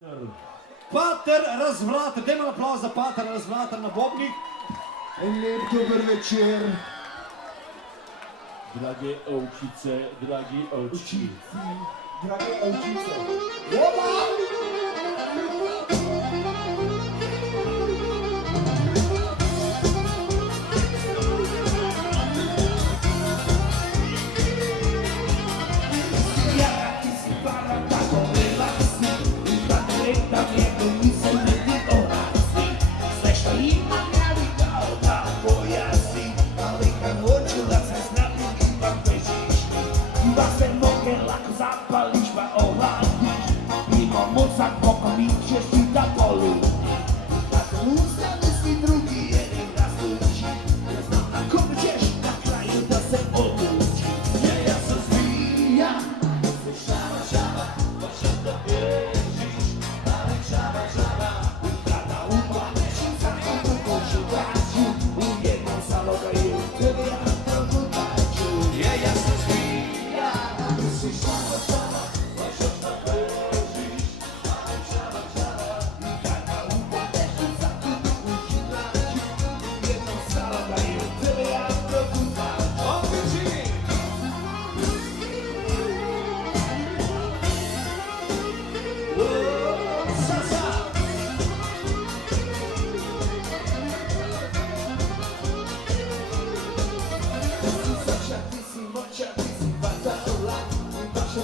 Pater Razvlatar, dajmo aplauz za Pater Razvlatar na bobnih. En lep dober večer. Drage ovčice, dragi ovčki. Drage ovčice. Opa! Zapalić ma Olandii, mimo moca pokomić się świta polu. Na ten usta myśli drugi, jeden raz ludzi. Ja znam na kończysz, na kraju da se odluči. Nie, ja se zwijam, słyszała żaba, bo się dowierzysz. Ale żaba, żaba, utrata upadnie się za drugą żywaciu. U jedną zaloga i u tyle ja drogu taciu. Nie, ja se zwijam, słyszała żaba. Ty si moća, ty si vatala, i baš je